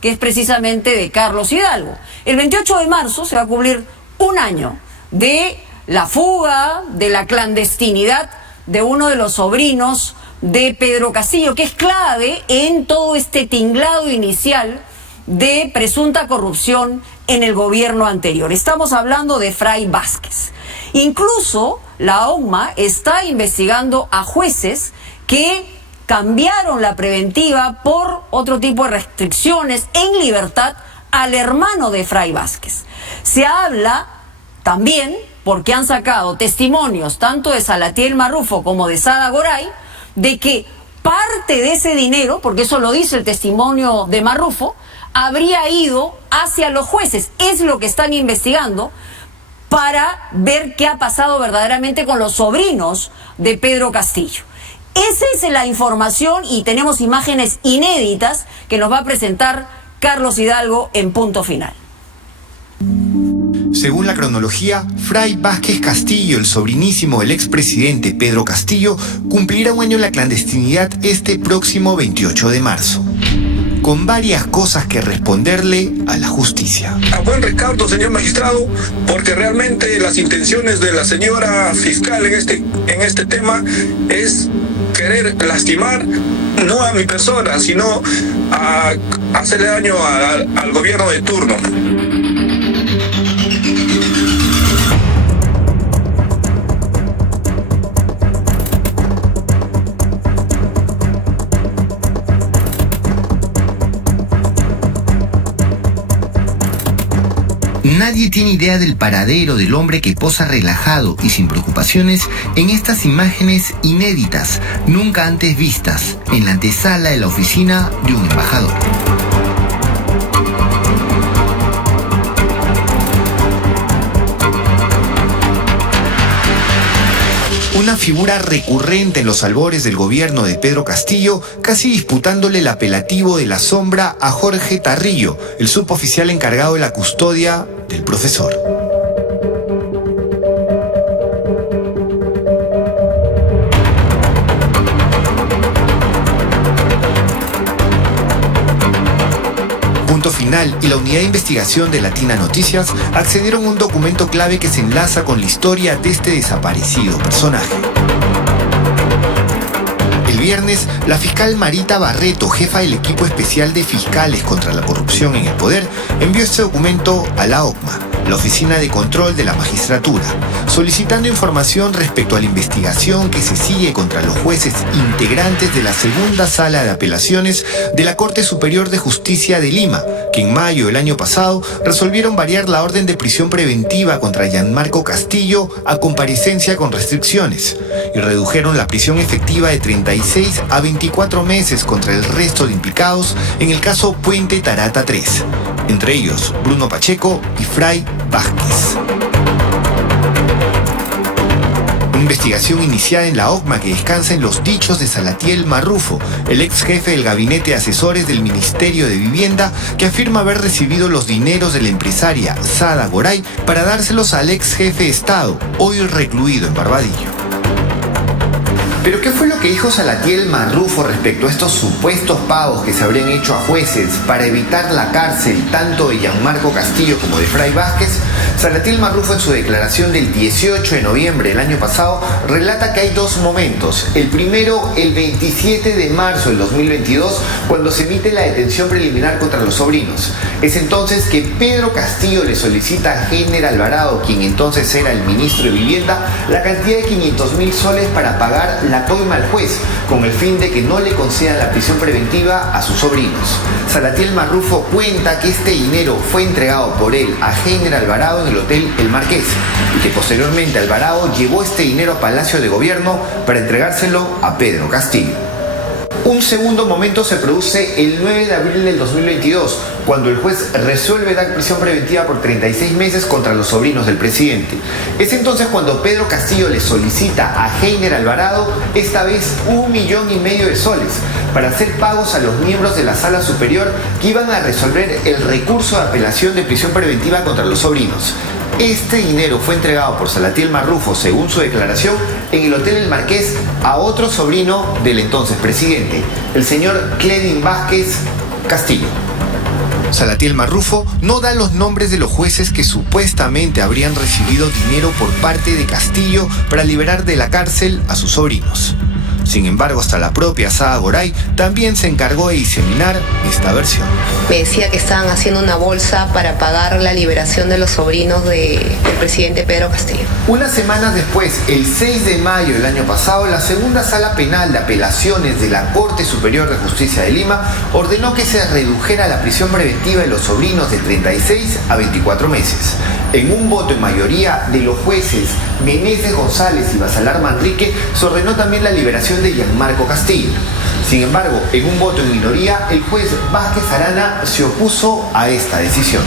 que es precisamente de Carlos Hidalgo. El 28 de marzo se va a cumplir un año de la fuga, de la clandestinidad de uno de los sobrinos de Pedro Castillo, que es clave en todo este tinglado inicial de presunta corrupción en el gobierno anterior. Estamos hablando de Fray Vázquez. Incluso la OMA está investigando a jueces que cambiaron la preventiva por otro tipo de restricciones en libertad al hermano de Fray Vázquez. Se habla también, porque han sacado testimonios tanto de Salatiel Marrufo como de Sada Goray, de que parte de ese dinero, porque eso lo dice el testimonio de Marrufo, habría ido hacia los jueces. Es lo que están investigando para ver qué ha pasado verdaderamente con los sobrinos de Pedro Castillo. Esa es la información y tenemos imágenes inéditas que nos va a presentar Carlos Hidalgo en Punto Final. Según la cronología, Fray Vázquez Castillo, el sobrinísimo del expresidente Pedro Castillo, cumplirá un año en la clandestinidad este próximo 28 de marzo, con varias cosas que responderle a la justicia. A buen recaudo, señor magistrado, porque realmente las intenciones de la señora fiscal en este tema es querer lastimar no a mi persona, sino a hacerle daño al gobierno de turno. Nadie tiene idea del paradero del hombre que posa relajado y sin preocupaciones en estas imágenes inéditas, nunca antes vistas, en la antesala de la oficina de un embajador. Una figura recurrente en los albores del gobierno de Pedro Castillo, casi disputándole el apelativo de la sombra a Jorge Tarrillo, el suboficial encargado de la custodia del profesor. Punto Final y la unidad de investigación de Latina Noticias accedieron a un documento clave que se enlaza con la historia de este desaparecido personaje. El viernes, la fiscal Marita Barreto, jefa del equipo especial de fiscales contra la corrupción en el poder, envió este documento a la OCMA, la Oficina de Control de la Magistratura, solicitando información respecto a la investigación que se sigue contra los jueces integrantes de la segunda sala de apelaciones de la Corte Superior de Justicia de Lima, que en mayo del año pasado resolvieron variar la orden de prisión preventiva contra Gianmarco Castillo a comparecencia con restricciones y redujeron la prisión efectiva de 36 a 24 meses contra el resto de implicados en el caso Puente Tarata 3, entre ellos Bruno Pacheco y Fray Vázquez. Una investigación iniciada en la OCMA que descansa en los dichos de Salatiel Marrufo, el ex jefe del gabinete de asesores del Ministerio de Vivienda, que afirma haber recibido los dineros de la empresaria Sada Goray para dárselos al ex jefe de Estado, hoy recluido en Barbadillo. ¿Pero qué fue lo que dijo Salatiel Marrufo respecto a estos supuestos pagos que se habrían hecho a jueces para evitar la cárcel tanto de Gianmarco Castillo como de Fray Vázquez? Salatiel Marrufo, en su declaración del 18 de noviembre del año pasado, relata que hay dos momentos. El primero, el 27 de marzo del 2022, cuando se emite la detención preliminar contra los sobrinos. Es entonces que Pedro Castillo le solicita a Heiner Alvarado, quien entonces era el ministro de Vivienda, la cantidad de 500.000 soles para pagar la coima al juez, con el fin de que no le concedan la prisión preventiva a sus sobrinos. Salatiel Marrufo cuenta que este dinero fue entregado por él a Heiner Alvarado en el Hotel El Marqués y que posteriormente Alvarado llevó este dinero a Palacio de Gobierno para entregárselo a Pedro Castillo. Un segundo momento se produce el 9 de abril del 2022, cuando el juez resuelve dar prisión preventiva por 36 meses contra los sobrinos del presidente. Es entonces cuando Pedro Castillo le solicita a Heiner Alvarado, esta vez 1,5 millones de soles, para hacer pagos a los miembros de la Sala Superior que iban a resolver el recurso de apelación de prisión preventiva contra los sobrinos. Este dinero fue entregado por Salatiel Marrufo, según su declaración, en el Hotel El Marqués a otro sobrino del entonces presidente, el señor Cledin Vázquez Castillo. Salatiel Marrufo no da los nombres de los jueces que supuestamente habrían recibido dinero por parte de Castillo para liberar de la cárcel a sus sobrinos. Sin embargo, hasta la propia Sada Goray también se encargó de diseminar esta versión. Me decía que estaban haciendo una bolsa para pagar la liberación de los sobrinos del presidente Pedro Castillo. Unas semanas después, el 6 de mayo del año pasado, la segunda sala penal de apelaciones de la Corte Superior de Justicia de Lima ordenó que se redujera la prisión preventiva de los sobrinos de 36 a 24 meses. En un voto en mayoría de los jueces Meneses González y Basalar Manrique, se ordenó también la liberación de Gianmarco Castillo. Sin embargo, en un voto en minoría, el juez Vázquez Arana se opuso a esta decisión.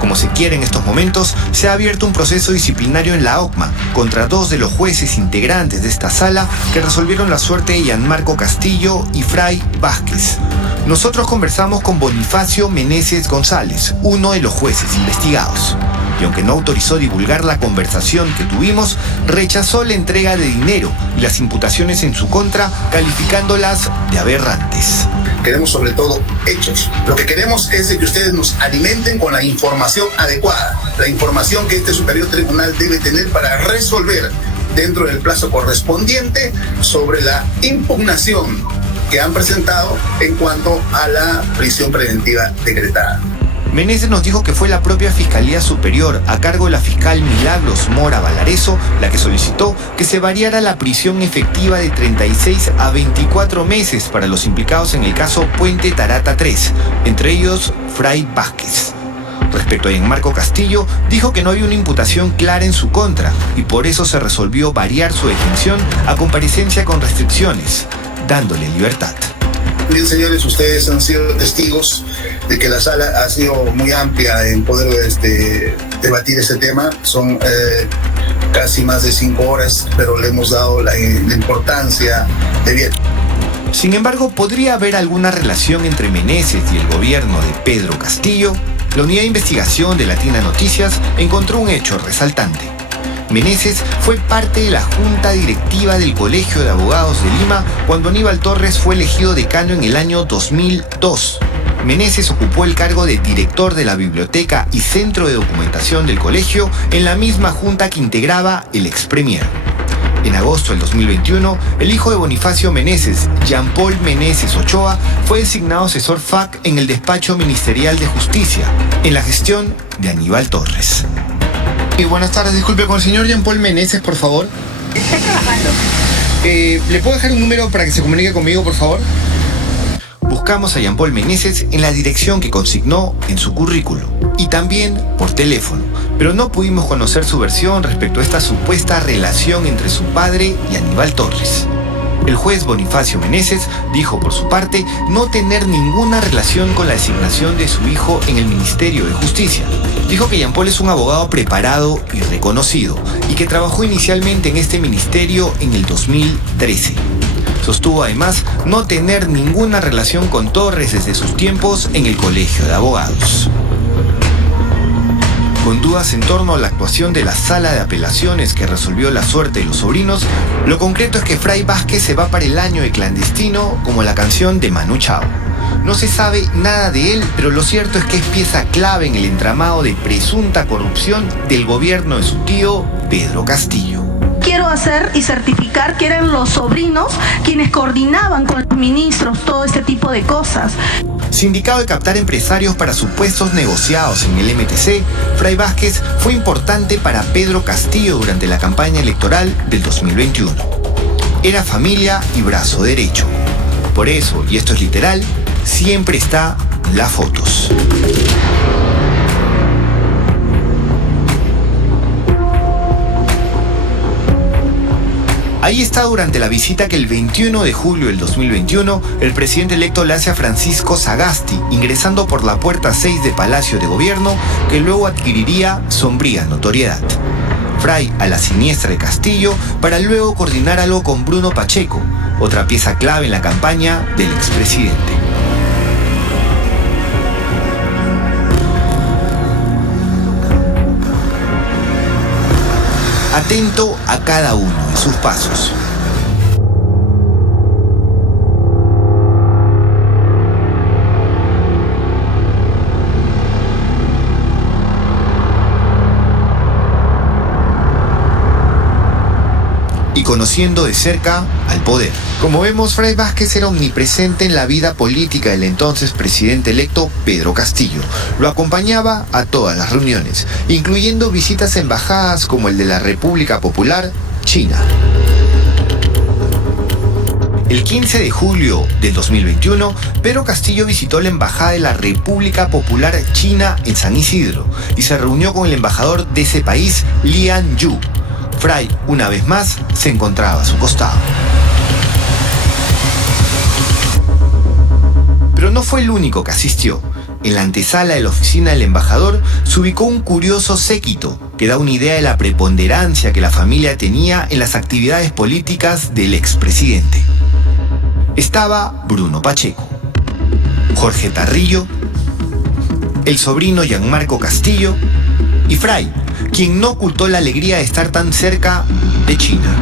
Como se quiere en estos momentos, se ha abierto un proceso disciplinario en la OCMA contra 2 de los jueces integrantes de esta sala que resolvieron la suerte de Gianmarco Castillo y Fray Vázquez. Nosotros conversamos con Bonifacio Meneses González, uno de los jueces investigados. Y aunque no autorizó divulgar la conversación que tuvimos, rechazó la entrega de dinero y las imputaciones en su contra, calificándolas de aberrantes. Queremos sobre todo hechos. Lo que queremos es de que ustedes nos alimenten con la información adecuada, la información que este superior tribunal debe tener para resolver dentro del plazo correspondiente sobre la impugnación que han presentado en cuanto a la prisión preventiva decretada. Meneses nos dijo que fue la propia Fiscalía Superior, a cargo de la fiscal Milagros Mora Valareso, la que solicitó que se variara la prisión efectiva de 36 a 24 meses para los implicados en el caso Puente Tarata 3, entre ellos Fray Vázquez. Respecto a Gianmarco Castillo, dijo que no había una imputación clara en su contra y por eso se resolvió variar su detención a comparecencia con restricciones, dándole libertad. Bien, señores, ustedes han sido testigos de que la sala ha sido muy amplia en poder debatir este tema. Son casi más de 5 horas, pero le hemos dado la importancia de bien. Sin embargo, ¿podría haber alguna relación entre Meneses y el gobierno de Pedro Castillo? La unidad de investigación de Latina Noticias encontró un hecho resaltante. Meneses fue parte de la junta directiva del Colegio de Abogados de Lima cuando Aníbal Torres fue elegido decano en el año 2002. Meneses ocupó el cargo de director de la biblioteca y centro de documentación del colegio en la misma junta que integraba el ex premier. En agosto del 2021, el hijo de Bonifacio Meneses, Jean Paul Meneses Ochoa, fue designado asesor FAC en el despacho ministerial de justicia, en la gestión de Aníbal Torres. Buenas tardes, disculpe, con el señor Jean Paul Meneses, por favor. Está trabajando. ¿Le puedo dejar un número para que se comunique conmigo, por favor? Buscamos a Jean Paul Meneses en la dirección que consignó en su currículo y también por teléfono, pero no pudimos conocer su versión respecto a esta supuesta relación entre su padre y Aníbal Torres. El juez Bonifacio Meneses dijo por su parte no tener ninguna relación con la designación de su hijo en el Ministerio de Justicia. Dijo que Jean Paul es un abogado preparado y reconocido y que trabajó inicialmente en este ministerio en el 2013. Sostuvo además no tener ninguna relación con Torres desde sus tiempos en el Colegio de Abogados. Con dudas en torno a la actuación de la sala de apelaciones que resolvió la suerte de los sobrinos, lo concreto es que Fray Vázquez se va para el año de clandestino como la canción de Manu Chao. No se sabe nada de él, pero lo cierto es que es pieza clave en el entramado de presunta corrupción del gobierno de su tío Pedro Castillo. Quiero hacer y certificar que eran los sobrinos quienes coordinaban con los ministros todo este tipo de cosas. Sindicado de captar empresarios para supuestos negociados en el MTC, Fray Vázquez fue importante para Pedro Castillo durante la campaña electoral del 2021. Era familia y brazo derecho. Por eso, y esto es literal, siempre está en las fotos. Ahí está durante la visita que el 21 de julio del 2021 el presidente electo le hace a Francisco Sagasti, ingresando por la puerta 6 de Palacio de Gobierno, que luego adquiriría sombría notoriedad. Fray a la siniestra de Castillo para luego coordinar algo con Bruno Pacheco, otra pieza clave en la campaña del expresidente. Atento a cada uno de sus pasos. y conociendo de cerca al poder. Como vemos, Fray Vázquez era omnipresente en la vida política del entonces presidente electo Pedro Castillo. Lo acompañaba a todas las reuniones, incluyendo visitas a embajadas como el de la República Popular China. El 15 de julio del 2021, Pedro Castillo visitó la Embajada de la República Popular China en San Isidro y se reunió con el embajador de ese país, Lian Yu. Fray, una vez más, se encontraba a su costado. Pero no fue el único que asistió. En la antesala de la oficina del embajador se ubicó un curioso séquito que da una idea de la preponderancia que la familia tenía en las actividades políticas del expresidente. Estaba Bruno Pacheco, Jorge Tarrillo, el sobrino Gianmarco Castillo y Fray, quien no ocultó la alegría de estar tan cerca de China.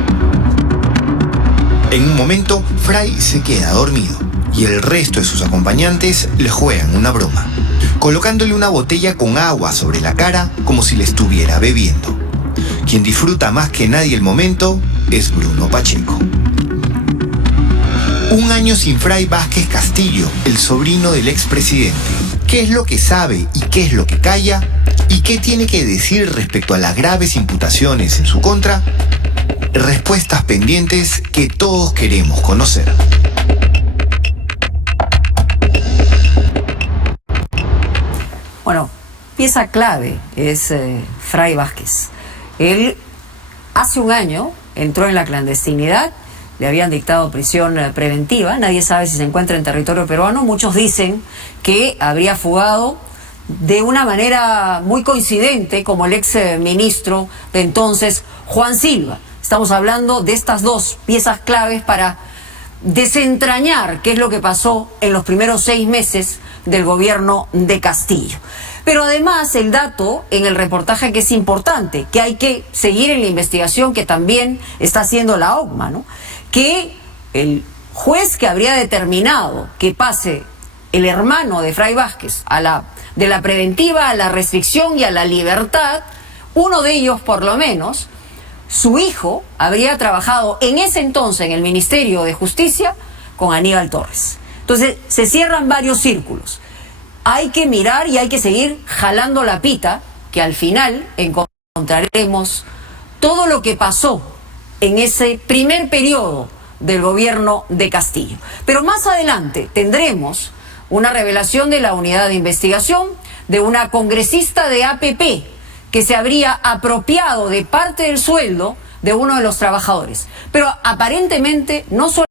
En un momento, Fray se queda dormido y el resto de sus acompañantes le juegan una broma, colocándole una botella con agua sobre la cara como si le estuviera bebiendo. Quien disfruta más que nadie el momento es Bruno Pacheco. Un año sin Fray Vázquez Castillo, el sobrino del expresidente. ¿Qué es lo que sabe y qué es lo que calla? ¿Y qué tiene que decir respecto a las graves imputaciones en su contra? Respuestas pendientes que todos queremos conocer. Bueno, pieza clave es Fray Vázquez. Él hace un año entró en la clandestinidad. Le habían dictado prisión preventiva, nadie sabe si se encuentra en territorio peruano. Muchos dicen que habría fugado de una manera muy coincidente como el ex ministro de entonces, Juan Silva. Estamos hablando de estas dos piezas claves para desentrañar qué es lo que pasó en los primeros 6 meses del gobierno de Castillo. Pero además el dato en el reportaje que es importante, que hay que seguir en la investigación que también está haciendo la OCMA, ¿no? Que el juez que habría determinado que pase el hermano de Fray Vázquez de la preventiva a la restricción y a la libertad, uno de ellos por lo menos, su hijo habría trabajado en ese entonces en el Ministerio de Justicia con Aníbal Torres. Entonces se cierran varios círculos. Hay que mirar y hay que seguir jalando la pita, que al final encontraremos todo lo que pasó en ese primer periodo del gobierno de Castillo. Pero más adelante tendremos una revelación de la unidad de investigación de una congresista de APP que se habría apropiado de parte del sueldo de uno de los trabajadores. Pero aparentemente no solo